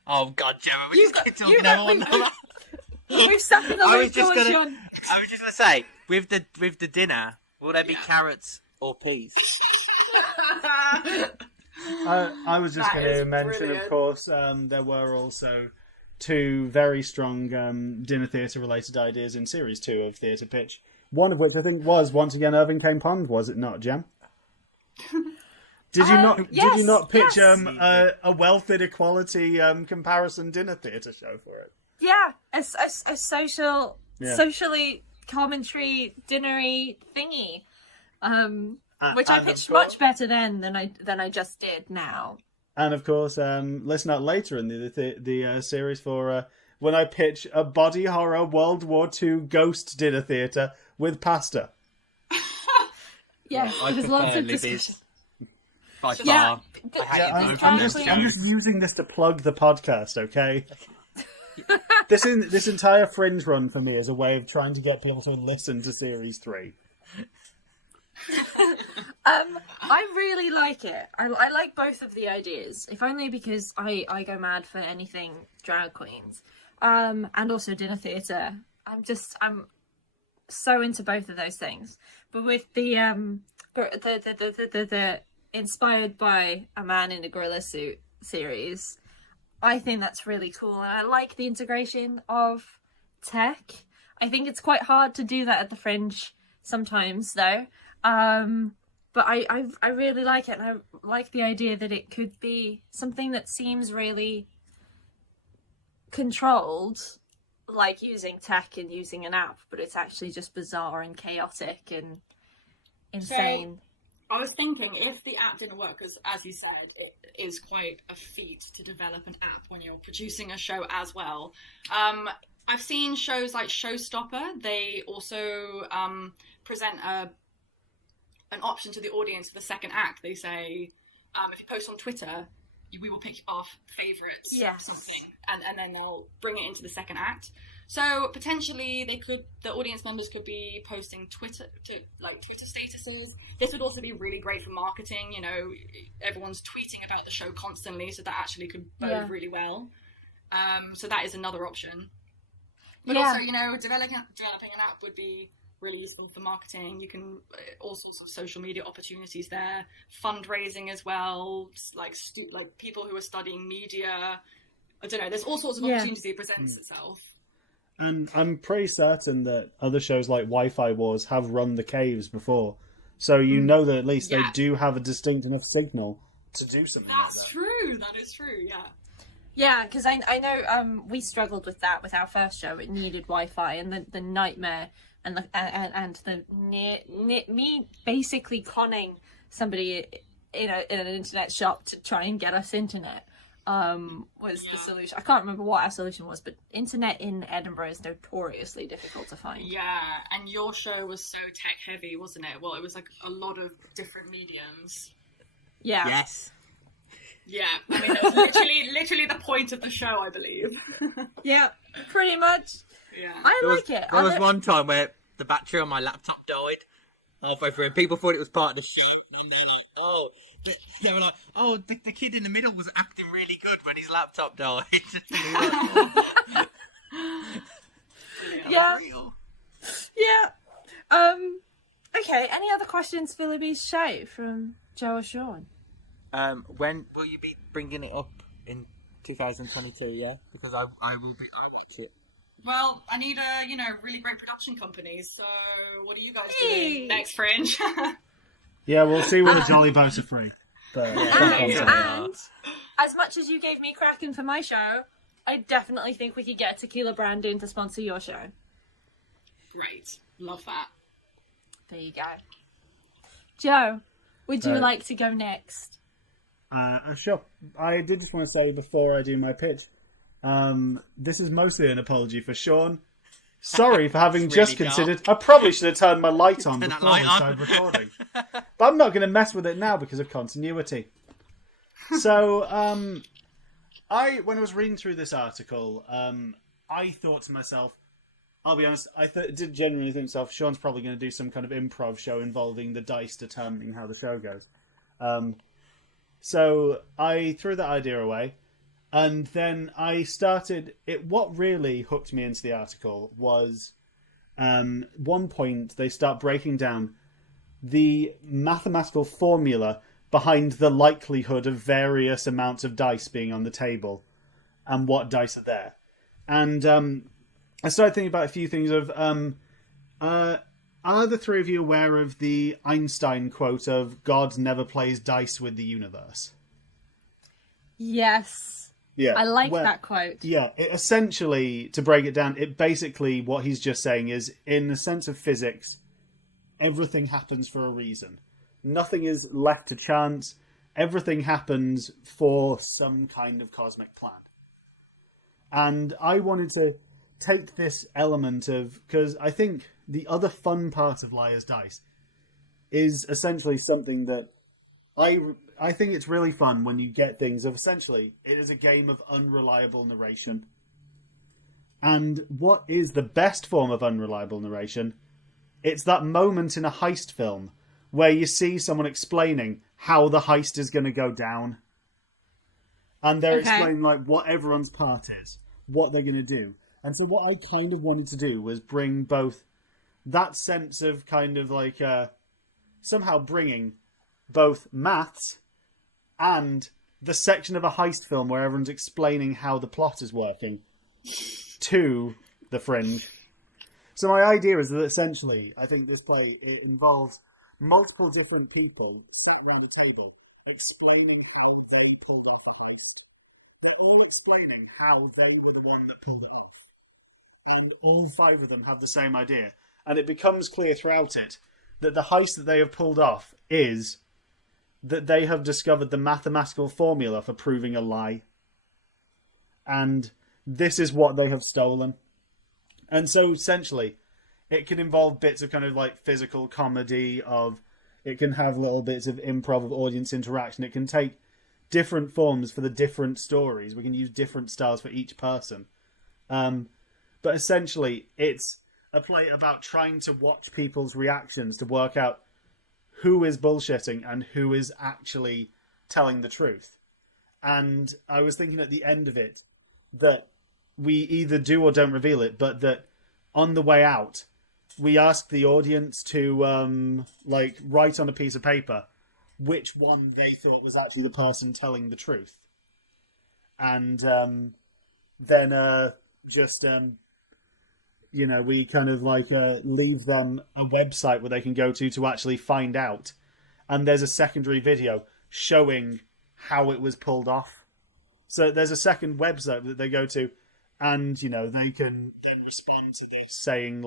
Oh God, Gemma, we You've just keep got- talking you've got- over one another. we've stuck in the I loop. was just Go on, gonna, Sean. I was just gonna say, with the dinner, will there be carrots or peas? I was just That going to is mention, brilliant. of course, there were also two very strong dinner theatre related ideas in Series 2 of Theatre Pitch. One of which I think was, once again, Irving Kane Pond, was it not, Jem? Did you not pitch yes. a wealth inequality comparison dinner theatre show for it? Yeah, a social, Yeah. socially commentary dinnery thingy, which I and of pitched course- much better then than I just did now. And of course, listen out later in the series for when I pitch a body horror World War II ghost dinner theatre with pasta. Yeah, I there's prefer lots of Libby's discussion. by Yeah, far. the- I hate Yeah, it These both drag of those queens- I'm shows. just using this to plug the podcast, okay? This entire Fringe run for me is a way of trying to get people to listen to Series 3. I really like it. I like both of the ideas, if only because I go mad for anything drag queens, and also dinner theatre. I'm so into both of those things. But with the inspired by a man in a gorilla suit series, I think that's really cool, and I like the integration of tech. I think it's quite hard to do that at the Fringe sometimes, though. But I really like it, and I like the idea that it could be something that seems really controlled, like using tech and using an app, but it's actually just bizarre and chaotic and insane. I was thinking, if the app didn't work, because as you said, it is quite a feat to develop an app when you're producing a show as well. I've seen shows like Showstopper. They also present an option to the audience for the second act. They say, if you post on Twitter, we will pick our favourite something, and then they'll bring it into the second act. So potentially the audience members could be posting Twitter statuses. This would also be really great for marketing. You know, everyone's tweeting about the show constantly, so that actually could bode really well. So that is another option. But also, you know, developing an app would be really useful for marketing. You can all sorts of social media opportunities there, fundraising as well, like people who are studying media. I don't know. There's all sorts of opportunities it presents itself. And I'm pretty certain that other shows like Wi-Fi Wars have run the caves before. So you know that at least they do have a distinct enough signal to do something like that. That's true. That is true, yeah. Yeah, because I know we struggled with that with our first show. It needed Wi-Fi, and the nightmare me basically conning somebody in an internet shop to try and get us internet was the solution. I can't remember what our solution was, but internet in Edinburgh is notoriously difficult to find. Yeah, and your show was so tech heavy, wasn't it? Well, it was like a lot of different mediums. Yeah. Yes. Yeah, I mean, that was literally the point of the show, I believe. Yeah, pretty much. Yeah. I like it. There was one time where the battery on my laptop died halfway through, and people thought it was part of the show, and I'm there like, oh, they were like, oh, the kid in the middle was acting really good when his laptop died. And he was like, oh. Yeah. Real. Yeah. Okay, any other questions for Libby's show from Joe or Sean? When will you be bringing it up in 2022? Yeah, because I will be. I'll watch it. Well, I need a really great production company. So, what are you guys doing next, Fringe? Yeah, we'll see when the Jolly Boats are free. But And as much as you gave me Kraken for my show, I definitely think we could get a tequila brand in to sponsor your show. Great, love that. There you go. Joe, would you like to go next? Sure. I did just want to say before I do my pitch, this is mostly an apology for Sean. Sorry for having Really just considered. I probably should have turned my light on Turn that before light we on. started recording. But I'm not going to mess with it now because of continuity. So, when I was reading through this article, I thought to myself, I'll be honest, did genuinely think to myself, Sean's probably going to do some kind of improv show involving the dice determining how the show goes. So I threw that idea away. And then I started... What really hooked me into the article was... one point, they start breaking down the mathematical formula behind the likelihood of various amounts of dice being on the table and what dice are there. And I started thinking about a few things of... are the three of you aware of the Einstein quote of God never plays dice with the universe? Yes. Yeah, I like that quote. Yeah, it essentially, to break it down, it basically, what he's just saying is, in the sense of physics, everything happens for a reason. Nothing is left to chance. Everything happens for some kind of cosmic plan. And I wanted to take this element of... Because I think the other fun part of Liar's Dice is essentially something that I think it's really fun when you get things of essentially it is a game of unreliable narration. And what is the best form of unreliable narration? It's that moment in a heist film where you see someone explaining how the heist is going to go down. And they're explaining like what everyone's part is, what they're going to do. And so what I kind of wanted to do was bring both that sense of kind of like somehow bringing both maths and the section of a heist film where everyone's explaining how the plot is working to the Fringe. So my idea is that essentially, I think this play, it involves multiple different people sat around a table explaining how they pulled off a heist. They're all explaining how they were the one that pulled it off. And all five of them have the same idea. And it becomes clear throughout it that the heist that they have pulled off is that they have discovered the mathematical formula for proving a lie. And this is what they have stolen. And so essentially, it can involve bits of kind of like physical comedy, it can have little bits of improv of audience interaction. It can take different forms for the different stories. We can use different styles for each person. But essentially, it's a play about trying to watch people's reactions to work out who is bullshitting and who is actually telling the truth. And I was thinking at the end of it that we either do or don't reveal it, but that on the way out, we ask the audience to write on a piece of paper which one they thought was actually the person telling the truth. And then we kind of leave them a website where they can go to actually find out. And there's a secondary video showing how it was pulled off. So there's a second website that they go to, and, they can then respond to this saying,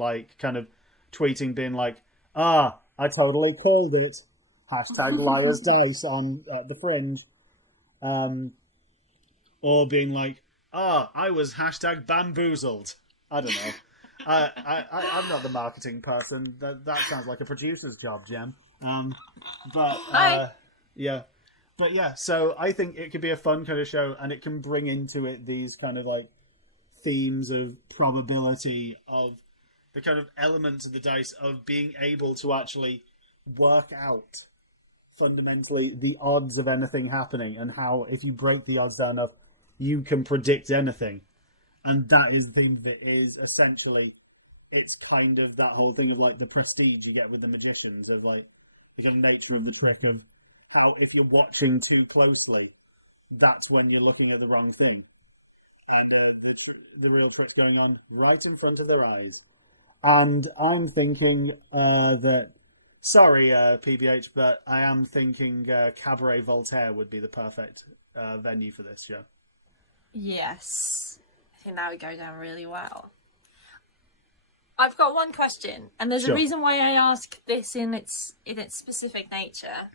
tweeting being like, I totally called it. Hashtag liars dice on at the Fringe. Or being like, I was hashtag bamboozled. I don't know. I'm not the marketing person. That sounds like a producer's job, Jem. Yeah. But yeah, so I think it could be a fun kind of show, and it can bring into it these kind of like themes of probability, of the kind of elements of the dice, of being able to actually work out fundamentally the odds of anything happening, and how if you break the odds down enough, you can predict anything. And that is the theme of it, is essentially it's kind of that whole thing of like the prestige you get with the magicians, of like the kind of nature of the trick, of how if you're watching too closely, that's when you're looking at the wrong thing. And the real trick's going on right in front of their eyes. And I'm thinking that, sorry, PBH, but I am thinking Cabaret Voltaire would be the perfect venue for this show. Yes. I think that would go down really well. I've got one question, and there's a reason why I ask this in its specific nature.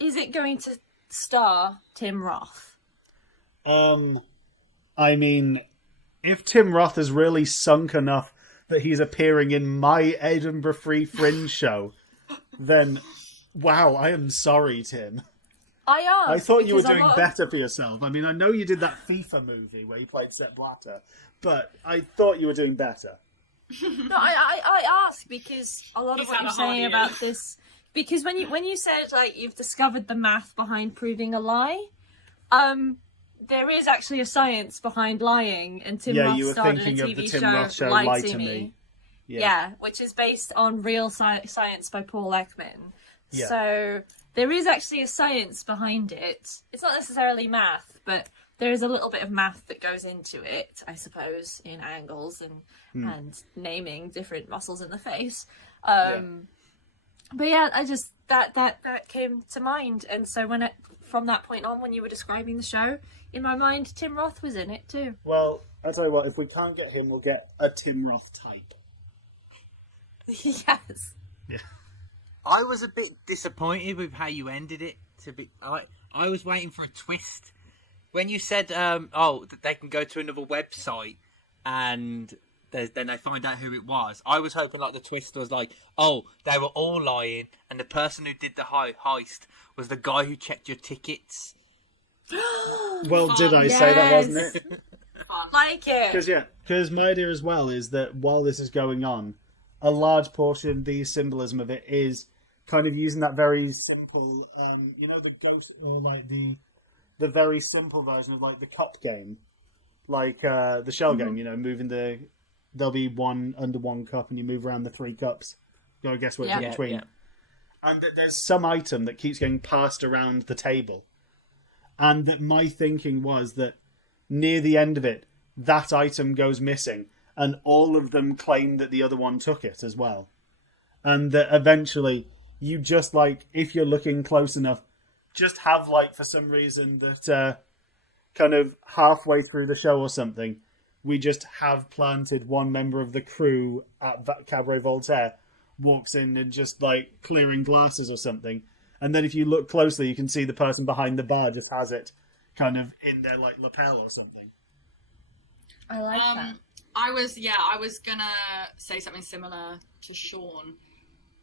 Is it going to star Tim Roth? I mean, if Tim Roth has really sunk enough that he's appearing in my Edinburgh Free Fringe show, then, wow, I am sorry, Tim. I thought you were doing better for yourself. I mean, I know you did that FIFA movie where you played Sepp Blatter, but I thought you were doing better. No, I ask because a lot of what you're saying about this, because when you said like you've discovered the math behind proving a lie, there is actually a science behind lying, and Tim Roth started a TV show, Lie to Me. Yeah, which is based on real science by Paul Ekman. Yeah. So there is actually a science behind it. It's not necessarily math, but there is a little bit of math that goes into it, I suppose, in angles and naming different muscles in the face. But yeah, I just that came to mind, and so from that point on, when you were describing the show, in my mind, Tim Roth was in it too. Well, I'll tell you what, if we can't get him, we'll get a Tim Roth type. Yes. Yeah. I was a bit disappointed with how you ended it. I was waiting for a twist. When you said, that they can go to another website and then they find out who it was, I was hoping like the twist was like, they were all lying, and the person who did the heist was the guy who checked your tickets. Well, fun. Did I say that, wasn't it? Fun. Like it. Because my idea as well is that while this is going on, a large portion of the symbolism of it is kind of using that very simple, the ghost, or like the very simple version of like the cup game, like the shell game. Moving there'll be one under one cup, and you move around the three cups. You gotta guess what's in between. Yeah. And that there's some item that keeps getting passed around the table, and that my thinking was that near the end of it, that item goes missing, and all of them claim that the other one took it as well, and that eventually you just like, if you're looking close enough, just have like, for some reason that kind of halfway through the show or something, we just have planted one member of the crew at Cabaret Voltaire walks in and just like clearing glasses or something, and then if you look closely you can see the person behind the bar just has it kind of in their like lapel or something. I like that. I was gonna say something similar to Sean.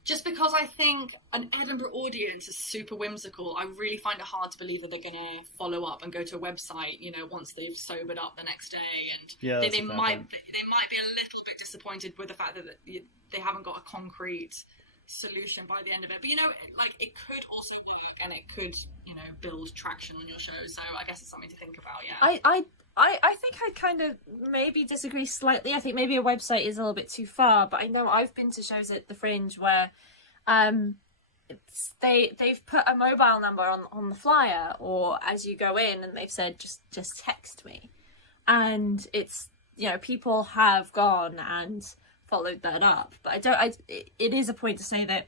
Just because I think an Edinburgh audience is super whimsical, I really find it hard to believe that they're going to follow up and go to a website, once they've sobered up the next day. And they might be a little bit disappointed with the fact that they haven't got a concrete solution by the end of it. But, it could also work, and it could, build traction on your show. So I guess it's something to think about, yeah. I think I kind of maybe disagree slightly. I think maybe a website is a little bit too far, but I know I've been to shows at the Fringe where they've put a mobile number on the flyer, or as you go in, and they've said just text me, and it's people have gone and followed that up. But it is a point to say that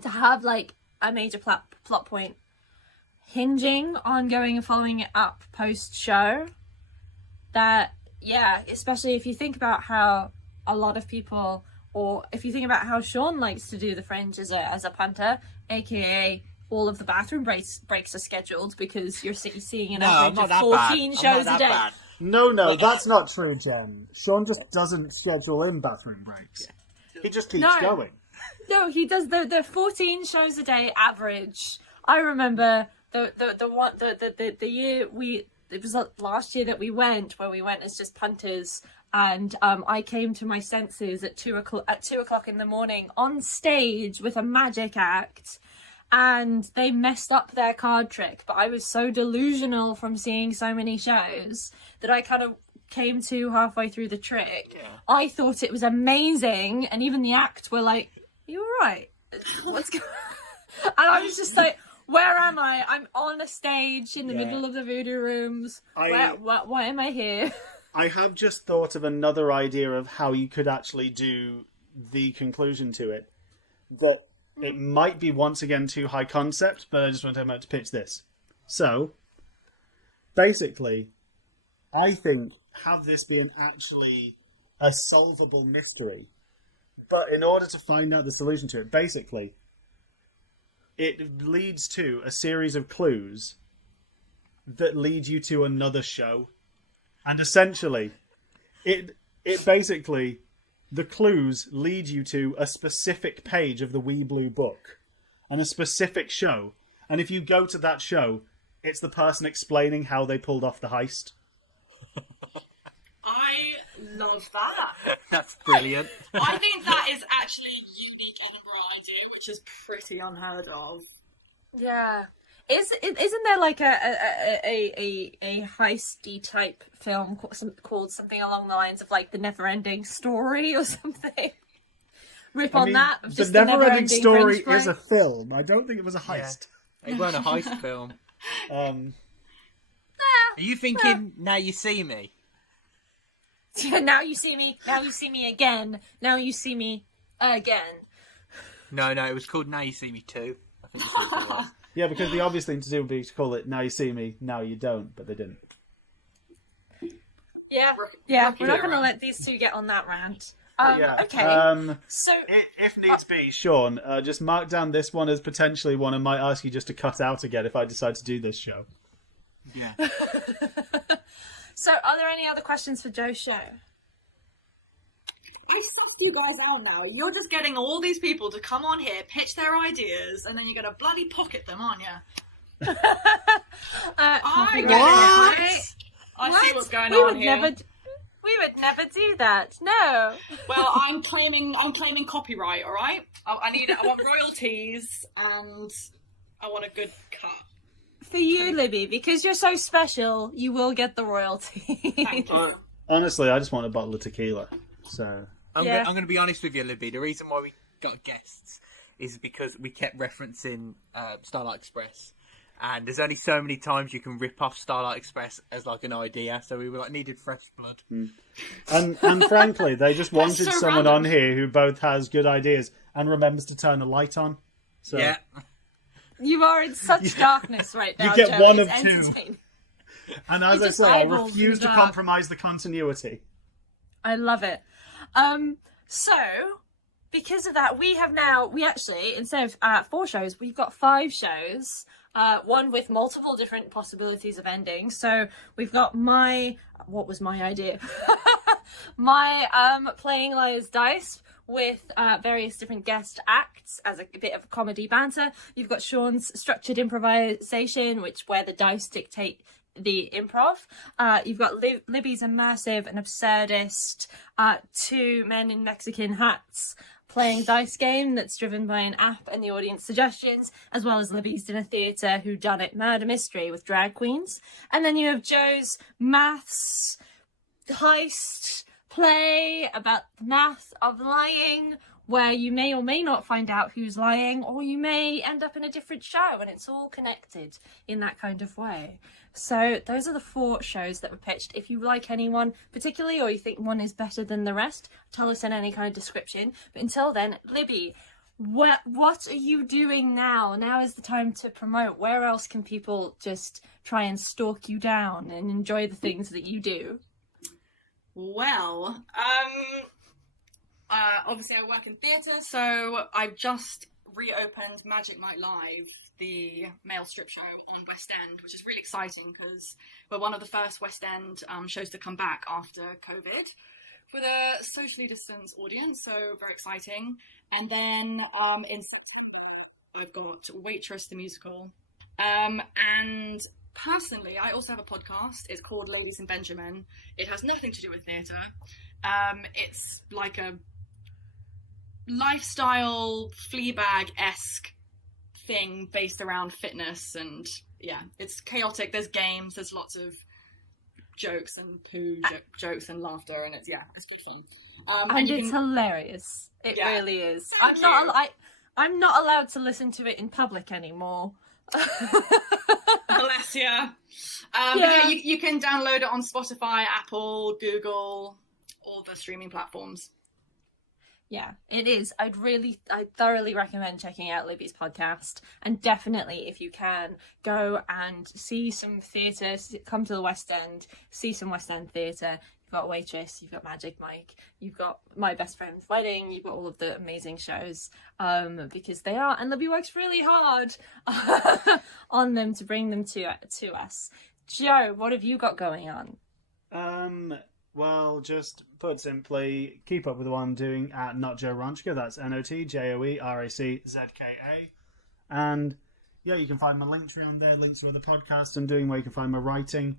to have like a major plot point hinging on going and following it up post show. That, especially if you think about how a lot of people or if you think about how Sean likes to do the Fringe as a punter, aka all of the bathroom breaks are scheduled because you're seeing an average of 14 shows a day. Bad. No, that's not true, Jem. Sean just doesn't schedule in bathroom breaks. He just keeps going. No, he does the 14 shows a day average. I remember the year it was last year that we went as just punters, and I came to my senses at 2:00 in the morning on stage with a magic act. And they messed up their card trick, but I was so delusional from seeing so many shows that I kind of came to halfway through the trick. Yeah. I thought it was amazing, and even the act were like, "Are you all right? What's going on?" And I was just like, "Where am I? I'm on a stage in the middle of the voodoo rooms. Why am I here?" I have just thought of another idea of how you could actually do the conclusion to it. That it might be once again too high concept, but I just want to pitch this. So, basically, I think have this be actually a solvable mystery. But in order to find out the solution to it, basically, it leads to a series of clues that lead you to another show. And essentially, it basically... the clues lead you to a specific page of the Wee Blue book and a specific show. And if you go to that show, it's the person explaining how they pulled off the heist. I love that. That's brilliant. I think that is actually a unique Edinburgh idea, which is pretty unheard of. Yeah. Isn't there like a heisty type film called something along the lines of like The Never Ending Story or something? That of just The Never Ending Story Fringe play? is a film. I don't think it was a heist. Yeah. It wasn't a heist film. Are Yeah, you thinking Now You See Me? yeah, now you see me. Now you see me again. Now you see me again. No, it was called Now You See Me 2. I think that's what it was. Yeah, because the obvious thing to do would be to call it Now You See Me, Now You Don't, but they didn't. Yeah, Rookie we're not going to era. let these two get on that rant. Yeah, Okay, so... If needs be, Sean, just mark down this one as potentially one I might ask you just to cut out again if I decide to do this show. Yeah. So, are there any other questions for Joe's show? I've sussed you guys out now. You're just getting all these people to come on here, pitch their ideas, and then you're going to bloody pocket them, aren't you? Copyright. I see what's going on here. We would never do that. No. Well, I'm claiming copyright. All right. I want royalties, and I want a good cut. For you, Libby, because you're so special, you will get the royalty. Thank you. Honestly, I just want a bottle of tequila. So I'm Yeah. going to be honest with you, Libby. The reason why we got guests is because we kept referencing Starlight Express. And there's only so many times you can rip off Starlight Express as like an idea, so we were like needed fresh blood. And frankly, they just wanted so someone random. on here who both has good ideas and remembers to turn a light on. So Yeah, You are in such darkness right now. get Joe. one It's of two. entertaining. and as You I just say, I eyeballs in refuse the to dark. compromise the continuity. I love it. So because of that, we actually, instead of 4 shows, we've got 5 shows. One with multiple different possibilities of endings. So we've got what was my idea? my playing Liar's Dice with various different guest acts as a bit of comedy banter. You've got Sean's structured improvisation, where the dice dictate the improv. You've got Libby's immersive and absurdist 2 men in Mexican hats playing dice game that's driven by an app and the audience suggestions, as well as Libby's Dinner Theatre whodunit murder mystery with drag queens. And then you have Joe's maths heist play about the math of lying, where you may or may not find out who's lying, or you may end up in a different show, and it's all connected in that kind of way. So those are the 4 shows that were pitched. If you like anyone particularly, or you think one is better than the rest, tell us in any kind of description. But until then, Libby, what are you doing now? Now is the time to promote. Where else can people just try and stalk you down and enjoy the things that you do? Well, obviously I work in theatre, so I've just reopened Magic Mike Live, the male strip show on West End, which is really exciting because we're one of the first West End shows to come back after COVID with a socially distanced audience, so very exciting. And then in September, I've got Waitress the Musical. And personally, I also have a podcast. It's called Ladies and Benjamin. It has nothing to do with theatre. It's like a lifestyle Fleabag-esque thing based around fitness, and yeah, it's chaotic. There's games, there's lots of jokes and jokes and laughter, and it's good fun. And it's hilarious. It really is. Thank you. I'm not allowed to listen to it in public anymore. Bless ya. Yeah. You can download it on Spotify, Apple, Google, all the streaming platforms. Yeah, it is. I thoroughly recommend checking out Libby's podcast, and definitely, if you can, go and see some theatre. Come to the West End, see some West End theatre. You've got Waitress, you've got Magic Mike, you've got My Best Friend's Wedding, you've got all of the amazing shows, because they are, and Libby works really hard on them to bring them to us. Joe, what have you got going on? Well, just put simply, keep up with what I'm doing at Not Joe Ranchka. That's NotJoeRaczka. And yeah, you can find my link tree on there, links to other podcasts I'm doing where you can find my writing.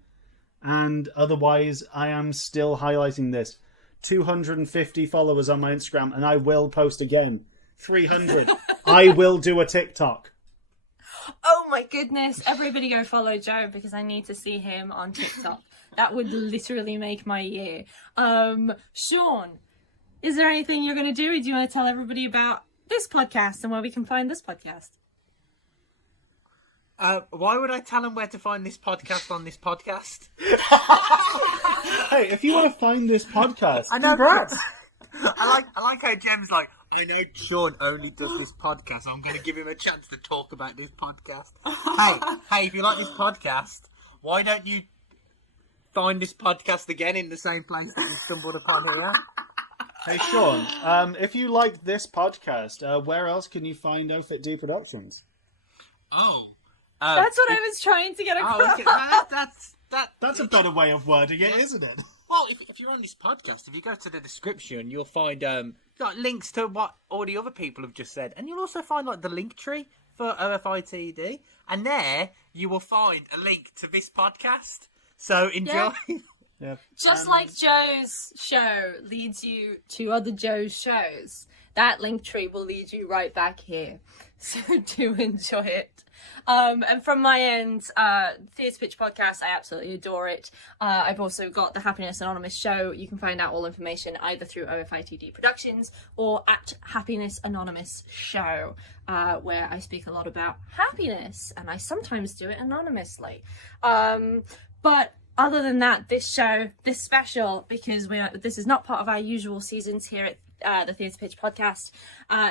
And otherwise, I am still highlighting this. 250 followers on my Instagram, and I will post again. 300. I will do a TikTok. Oh my goodness, everybody go follow Joe because I need to see him on TikTok. That would literally make my year. Sean, is there anything you're going to do, or do you want to tell everybody about this podcast and where we can find this podcast? Why would I tell them where to find this podcast on this podcast? Hey, if you want to find this podcast, congrats. I like how Jem's like, I know Sean only does this podcast, so I'm going to give him a chance to talk about this podcast. Hey, if you like this podcast, why don't you find this podcast again in the same place that you stumbled upon here? Hey, Sean, if you like this podcast, where else can you find OFIT Productions? That's what I was trying to get across. Okay. That's a better way of wording it, isn't it? Well, if you're on this podcast, if you go to the description, you'll find like links to what all the other people have just said, and you'll also find like the link tree for OFITD, and there you will find a link to this podcast. So enjoy. Yeah. Just like Joe's show leads you to other Joe's shows, that link tree will lead you right back here. So do enjoy it. And from my end, Theatre Pitch Podcast, I absolutely adore it. I've also got the Happiness Anonymous show. You can find out all information either through OFITD Productions or at Happiness Anonymous Show, where I speak a lot about happiness, and I sometimes do it anonymously. But other than that, this show, this special, because this is not part of our usual seasons here at the Theatre Pitch Podcast.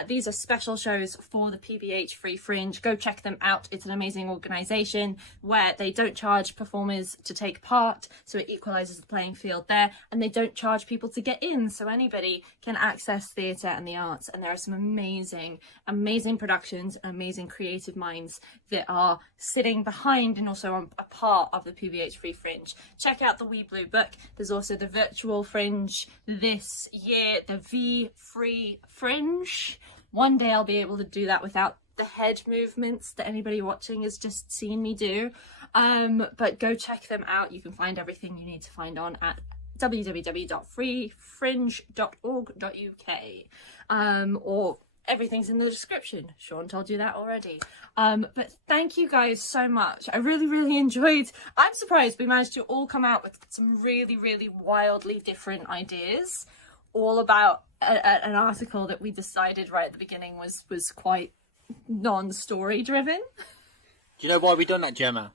These are special shows for the PBH Free Fringe. Go check them out. It's an amazing organisation where they don't charge performers to take part, so it equalises the playing field there, and they don't charge people to get in, so anybody can access theatre and the arts. And there are some amazing productions, amazing creative minds that are sitting behind and also a part of the PBH Free Fringe. Check out the Wee Blue Book. There's also the Virtual Fringe this year, the V Free Fringe. One day I'll be able to do that without the head movements that anybody watching has just seen me do. But go check them out. You can find everything you need to find on at www.freefringe.org.uk, or everything's in the description. Sean told you that already. But thank you guys so much. I really, really enjoyed. I'm surprised we managed to all come out with some really, really wildly different ideas, all about an article that we decided right at the beginning was quite non-story driven. Do you know why we done that, Gemma?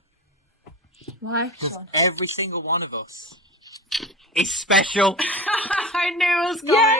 Why? Because every single one of us is special. I knew it was coming. Yeah.